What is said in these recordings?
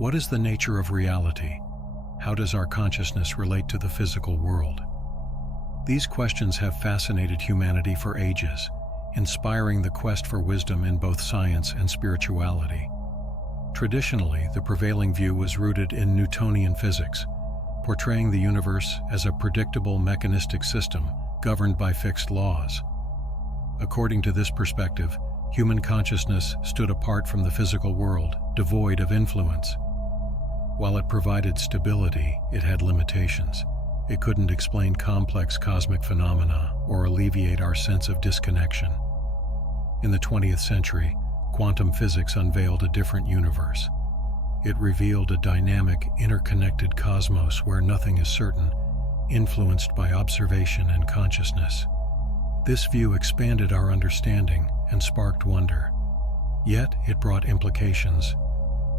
What is the nature of reality? How does our consciousness relate to the physical world? These questions have fascinated humanity for ages, inspiring the quest for wisdom in both science and spirituality. Traditionally, the prevailing view was rooted in Newtonian physics, portraying the universe as a predictable mechanistic system governed by fixed laws. According to this perspective, human consciousness stood apart from the physical world, devoid of influence. While it provided stability, it had limitations. It couldn't explain complex cosmic phenomena or alleviate our sense of disconnection. In the 20th century, quantum physics unveiled a different universe. It revealed a dynamic, interconnected cosmos where nothing is certain, influenced by observation and consciousness. This view expanded our understanding and sparked wonder. Yet, it brought implications.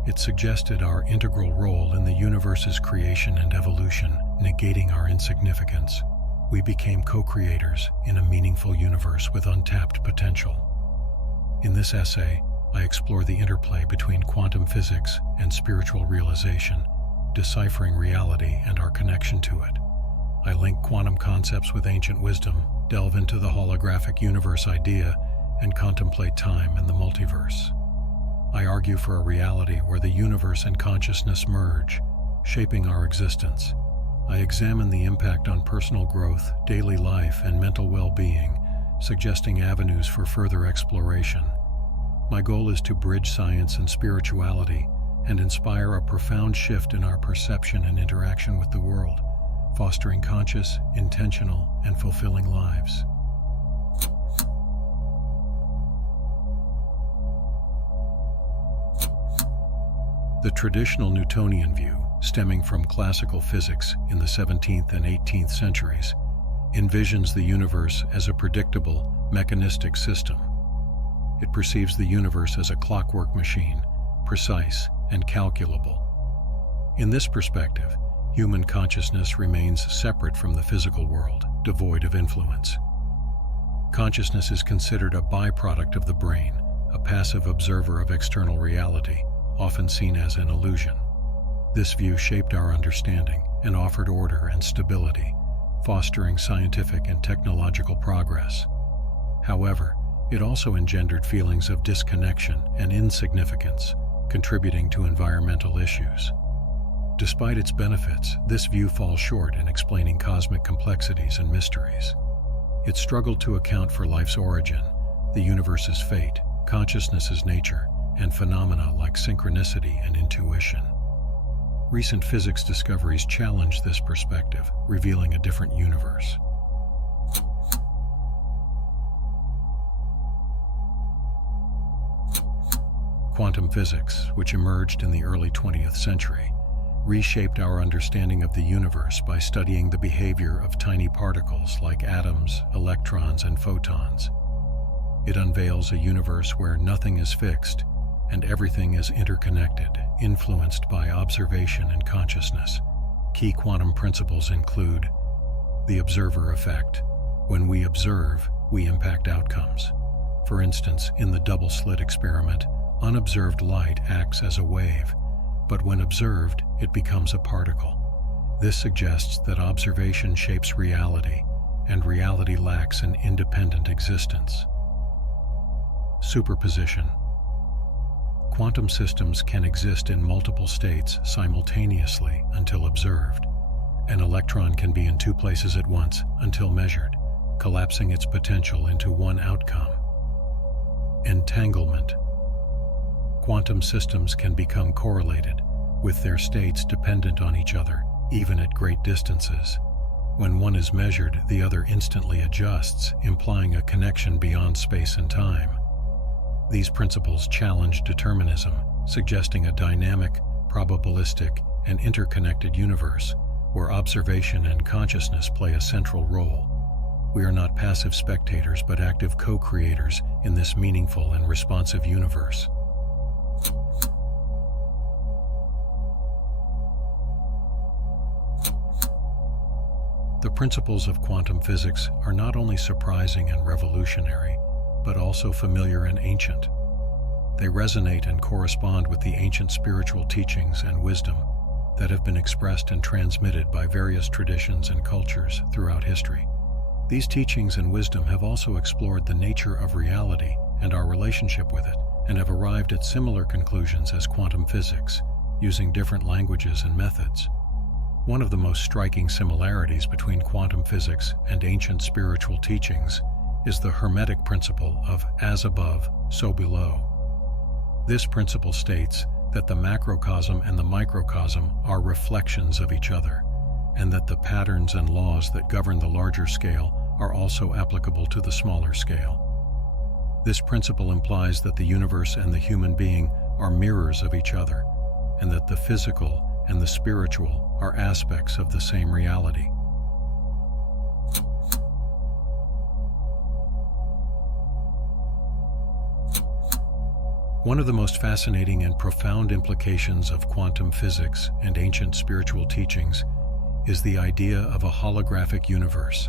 It suggested our integral role in the universe's creation and evolution, negating our insignificance. We became co-creators in a meaningful universe with untapped potential. In this essay, I explore the interplay between quantum physics and spiritual realization, deciphering reality and our connection to it. I link quantum concepts with ancient wisdom, delve into the holographic universe idea, and contemplate time and the multiverse. I argue for a reality where the universe and consciousness merge, shaping our existence. I examine the impact on personal growth, daily life, and mental well-being, suggesting avenues for further exploration. My goal is to bridge science and spirituality and inspire a profound shift in our perception and interaction with the world, fostering conscious, intentional, and fulfilling lives. The traditional Newtonian view, stemming from classical physics in the 17th and 18th centuries, envisions the universe as a predictable, mechanistic system. It perceives the universe as a clockwork machine, precise and calculable. In this perspective, human consciousness remains separate from the physical world, devoid of influence. Consciousness is considered a byproduct of the brain, a passive observer of external reality, often seen as an illusion. This view shaped our understanding and offered order and stability, fostering scientific and technological progress. However, it also engendered feelings of disconnection and insignificance, contributing to environmental issues. Despite its benefits, this view falls short in explaining cosmic complexities and mysteries. It struggled to account for life's origin, the universe's fate, consciousness's nature, and phenomena like synchronicity and intuition. Recent physics discoveries challenge this perspective, revealing a different universe. Quantum physics, which emerged in the early 20th century, reshaped our understanding of the universe by studying the behavior of tiny particles like atoms, electrons, and photons. It unveils a universe where nothing is fixed and everything is interconnected, influenced by observation and consciousness. Key quantum principles include the observer effect. When we observe, we impact outcomes. For instance, in the double-slit experiment, unobserved light acts as a wave, but when observed, it becomes a particle. This suggests that observation shapes reality, and reality lacks an independent existence. Superposition. Quantum systems can exist in multiple states simultaneously until observed. An electron can be in two places at once until measured, collapsing its potential into one outcome. Entanglement. Quantum systems can become correlated, with their states dependent on each other, even at great distances. When one is measured, the other instantly adjusts, implying a connection beyond space and time. These principles challenge determinism, suggesting a dynamic, probabilistic, and interconnected universe where observation and consciousness play a central role. We are not passive spectators but active co-creators in this meaningful and responsive universe. The principles of quantum physics are not only surprising and revolutionary, but also familiar and ancient. They resonate and correspond with the ancient spiritual teachings and wisdom that have been expressed and transmitted by various traditions and cultures throughout history. These teachings and wisdom have also explored the nature of reality and our relationship with it, and have arrived at similar conclusions as quantum physics, using different languages and methods. One of the most striking similarities between quantum physics and ancient spiritual teachings is the Hermetic principle of as above, so below. This principle states that the macrocosm and the microcosm are reflections of each other, and that the patterns and laws that govern the larger scale are also applicable to the smaller scale. This principle implies that the universe and the human being are mirrors of each other, and that the physical and the spiritual are aspects of the same reality. One of the most fascinating and profound implications of quantum physics and ancient spiritual teachings is the idea of a holographic universe.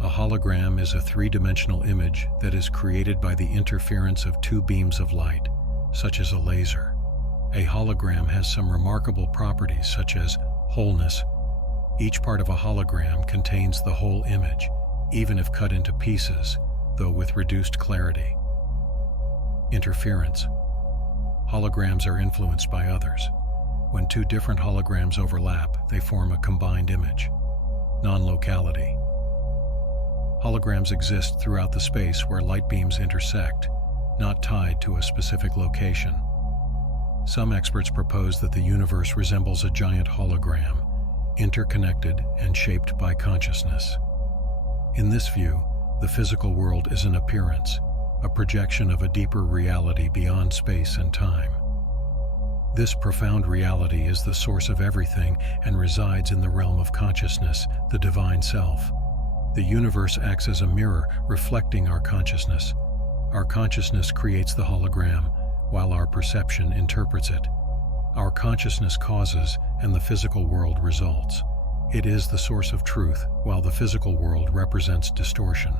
A hologram is a three-dimensional image that is created by the interference of two beams of light, such as a laser. A hologram has some remarkable properties such as wholeness. Each part of a hologram contains the whole image, even if cut into pieces, though with reduced clarity. Interference. Holograms are influenced by others. When two different holograms overlap, they form a combined image. Non-locality. Holograms exist throughout the space where light beams intersect, not tied to a specific location. Some experts propose that the universe resembles a giant hologram, interconnected and shaped by consciousness. In this view, the physical world is an appearance, a projection of a deeper reality beyond space and time. This profound reality is the source of everything and resides in the realm of consciousness, the divine self. The universe acts as a mirror, reflecting our consciousness. Our consciousness creates the hologram, while our perception interprets it. Our consciousness causes, and the physical world results. It is the source of truth, while the physical world represents distortion.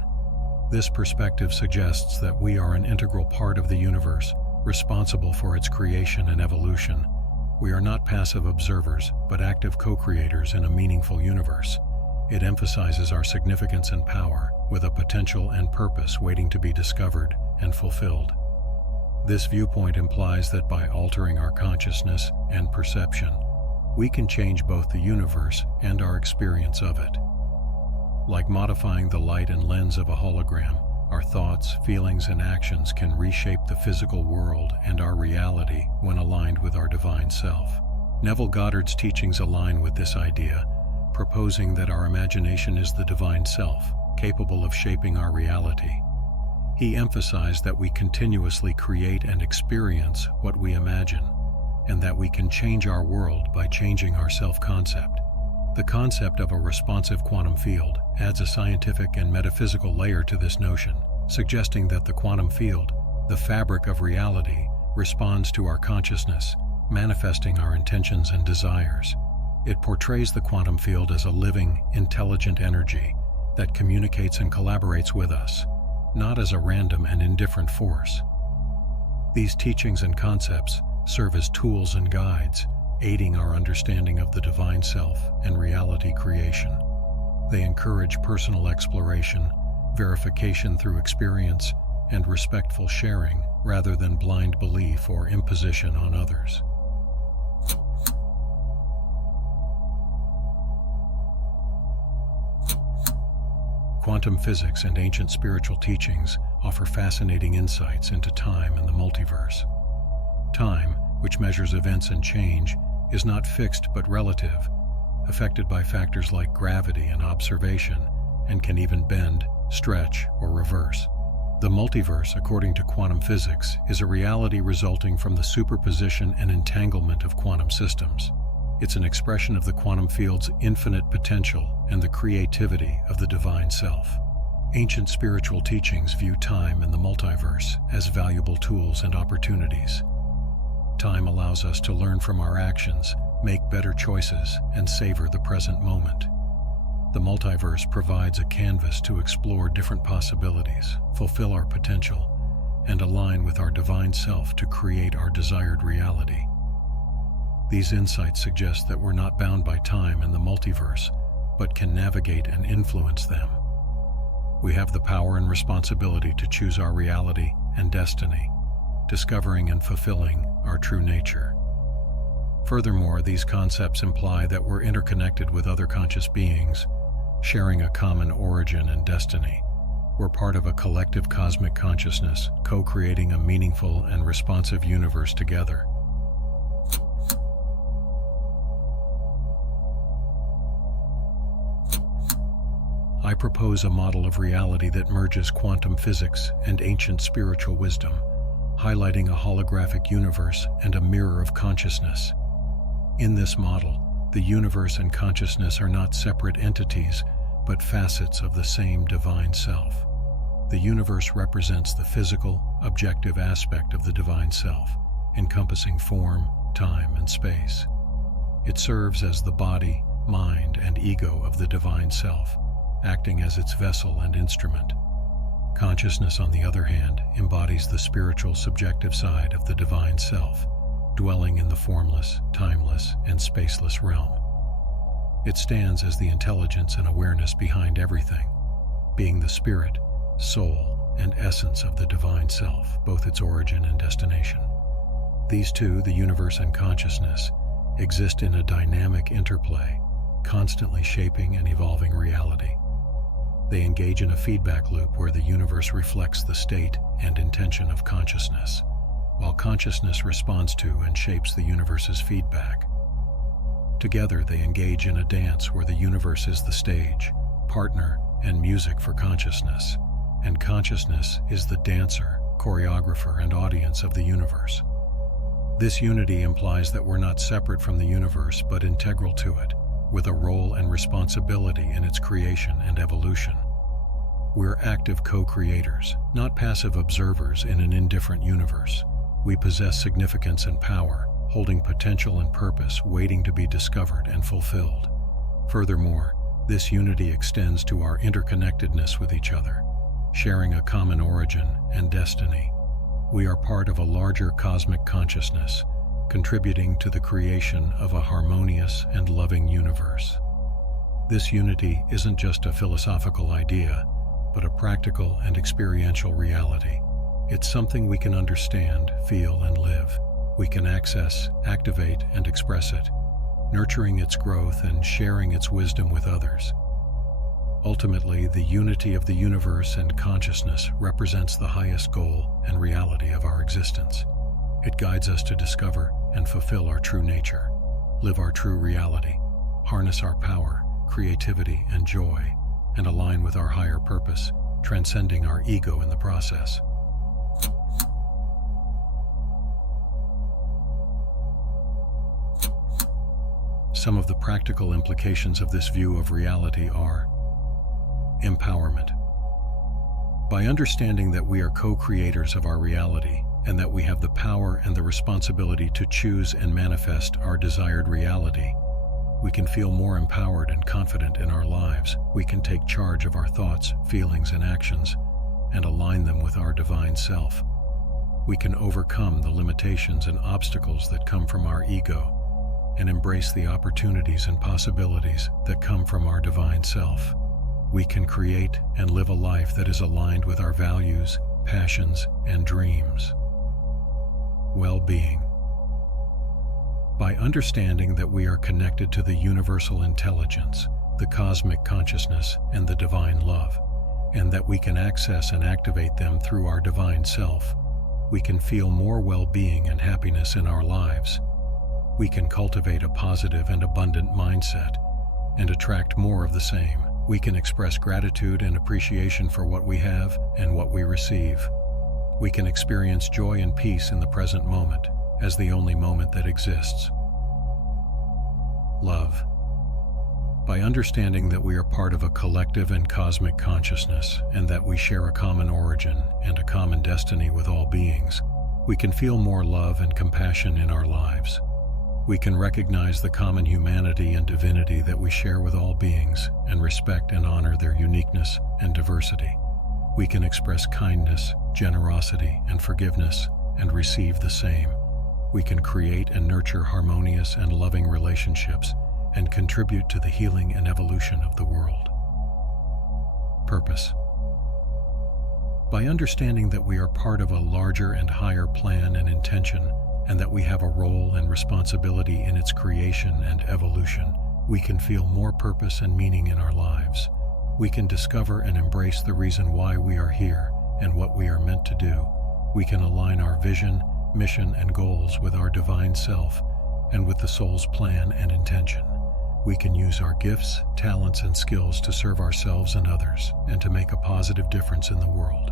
This perspective suggests that we are an integral part of the universe, responsible for its creation and evolution. We are not passive observers, but active co-creators in a meaningful universe. It emphasizes our significance and power, with a potential and purpose waiting to be discovered and fulfilled. This viewpoint implies that by altering our consciousness and perception, we can change both the universe and our experience of it. Like modifying the light and lens of a hologram, our thoughts, feelings, and actions can reshape the physical world and our reality when aligned with our divine self. Neville Goddard's teachings align with this idea, proposing that our imagination is the divine self, capable of shaping our reality. He emphasized that we continuously create and experience what we imagine, and that we can change our world by changing our self-concept. The concept of a responsive quantum field adds a scientific and metaphysical layer to this notion, suggesting that the quantum field, the fabric of reality, responds to our consciousness, manifesting our intentions and desires. It portrays the quantum field as a living, intelligent energy that communicates and collaborates with us, not as a random and indifferent force. These teachings and concepts serve as tools and guides, aiding our understanding of the divine self and reality creation. They encourage personal exploration, verification through experience, and respectful sharing rather than blind belief or imposition on others. Quantum physics and ancient spiritual teachings offer fascinating insights into time and the multiverse. Time, which measures events and change, is not fixed but relative, affected by factors like gravity and observation, and can even bend, stretch, or reverse. The multiverse, according to quantum physics, is a reality resulting from the superposition and entanglement of quantum systems. It's an expression of the quantum field's infinite potential and the creativity of the divine self. Ancient spiritual teachings view time and the multiverse as valuable tools and opportunities. Time allows us to learn from our actions, make better choices, and savor the present moment. The multiverse provides a canvas to explore different possibilities, fulfill our potential, and align with our divine self to create our desired reality. These insights suggest that we're not bound by time and the multiverse, but can navigate and influence them. We have the power and responsibility to choose our reality and destiny, discovering and fulfilling our true nature. Furthermore, these concepts imply that we're interconnected with other conscious beings, sharing a common origin and destiny. We're part of a collective cosmic consciousness, co-creating a meaningful and responsive universe together. I propose a model of reality that merges quantum physics and ancient spiritual wisdom, highlighting a holographic universe and a mirror of consciousness. In this model, the universe and consciousness are not separate entities, but facets of the same divine self. The universe represents the physical, objective aspect of the divine self, encompassing form, time, and space. It serves as the body, mind, and ego of the divine self, acting as its vessel and instrument. Consciousness, on the other hand, embodies the spiritual, subjective side of the divine self, dwelling in the formless, timeless, and spaceless realm. It stands as the intelligence and awareness behind everything, being the spirit, soul, and essence of the divine self, both its origin and destination. These two, the universe and consciousness, exist in a dynamic interplay, constantly shaping and evolving reality. They engage in a feedback loop where the universe reflects the state and intention of consciousness, while consciousness responds to and shapes the universe's feedback. Together, they engage in a dance where the universe is the stage, partner, and music for consciousness, and consciousness is the dancer, choreographer, and audience of the universe. This unity implies that we're not separate from the universe, but integral to it, with a role and responsibility in its creation and evolution. We're active co-creators, not passive observers in an indifferent universe. We possess significance and power, holding potential and purpose, waiting to be discovered and fulfilled. Furthermore, this unity extends to our interconnectedness with each other, sharing a common origin and destiny. We are part of a larger cosmic consciousness, contributing to the creation of a harmonious and loving universe. This unity isn't just a philosophical idea, but a practical and experiential reality. It's something we can understand, feel, and live. We can access, activate, and express it, nurturing its growth and sharing its wisdom with others. Ultimately, the unity of the universe and consciousness represents the highest goal and reality of our existence. It guides us to discover and fulfill our true nature, live our true reality, harness our power, creativity, and joy, and align with our higher purpose, transcending our ego in the process. Some of the practical implications of this view of reality are: empowerment. By understanding that we are co-creators of our reality and that we have the power and the responsibility to choose and manifest our desired reality, we can feel more empowered and confident in our lives. We can take charge of our thoughts, feelings, and actions and align them with our divine self. We can overcome the limitations and obstacles that come from our ego and embrace the opportunities and possibilities that come from our divine self. We can create and live a life that is aligned with our values, passions, and dreams. Well-being. By understanding that we are connected to the universal intelligence, the cosmic consciousness, and the divine love, and that we can access and activate them through our divine self, we can feel more well-being and happiness in our lives. We can cultivate a positive and abundant mindset and attract more of the same. We can express gratitude and appreciation for what we have and what we receive. We can experience joy and peace in the present moment as the only moment that exists. Love. By understanding that we are part of a collective and cosmic consciousness and that we share a common origin and a common destiny with all beings, we can feel more love and compassion in our lives. We can recognize the common humanity and divinity that we share with all beings and respect and honor their uniqueness and diversity. we can express kindness, generosity, and forgiveness, and receive the same. We can create and nurture harmonious and loving relationships, and contribute to the healing and evolution of the world. Purpose. By understanding that we are part of a larger and higher plan and intention, and that we have a role and responsibility in its creation and evolution, we can feel more purpose and meaning in our lives. We can discover and embrace the reason why we are here and what we are meant to do. We can align our vision, mission, and goals with our divine self and with the soul's plan and intention. We can use our gifts, talents, and skills to serve ourselves and others, and to make a positive difference in the world.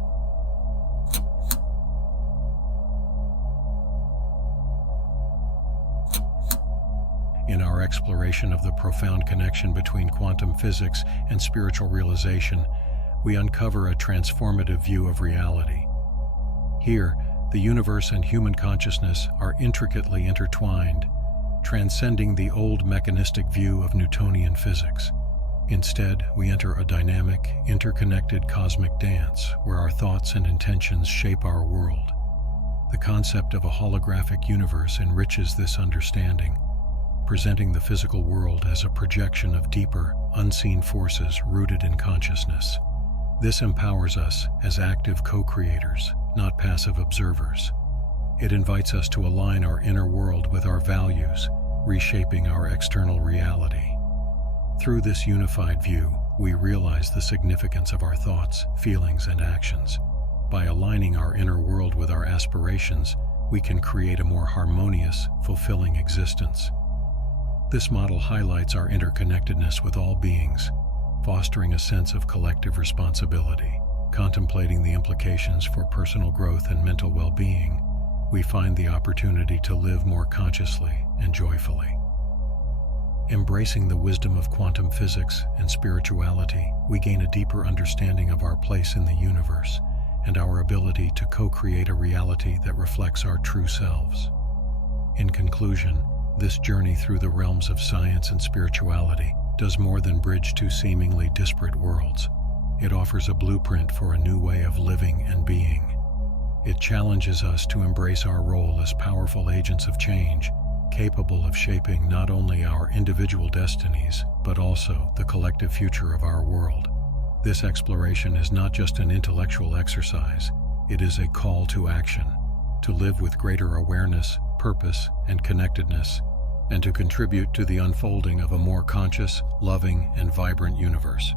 In our exploration of the profound connection between quantum physics and spiritual realization, we uncover a transformative view of reality. Here, the universe and human consciousness are intricately intertwined, transcending the old mechanistic view of Newtonian physics. Instead, we enter a dynamic, interconnected cosmic dance where our thoughts and intentions shape our world. The concept of a holographic universe enriches this understanding, presenting the physical world as a projection of deeper, unseen forces rooted in consciousness. This empowers us as active co-creators, not passive observers. It invites us to align our inner world with our values, reshaping our external reality. Through this unified view, we realize the significance of our thoughts, feelings, and actions. By aligning our inner world with our aspirations, we can create a more harmonious, fulfilling existence. This model highlights our interconnectedness with all beings, fostering a sense of collective responsibility. Contemplating the implications for personal growth and mental well-being, we find the opportunity to live more consciously and joyfully. Embracing the wisdom of quantum physics and spirituality, we gain a deeper understanding of our place in the universe and our ability to co-create a reality that reflects our true selves. In conclusion, this journey through the realms of science and spirituality does more than bridge two seemingly disparate worlds. It offers a blueprint for a new way of living and being. It challenges us to embrace our role as powerful agents of change, capable of shaping not only our individual destinies, but also the collective future of our world. This exploration is not just an intellectual exercise, it is a call to action, to live with greater awareness, purpose, and connectedness, and to contribute to the unfolding of a more conscious, loving, and vibrant universe.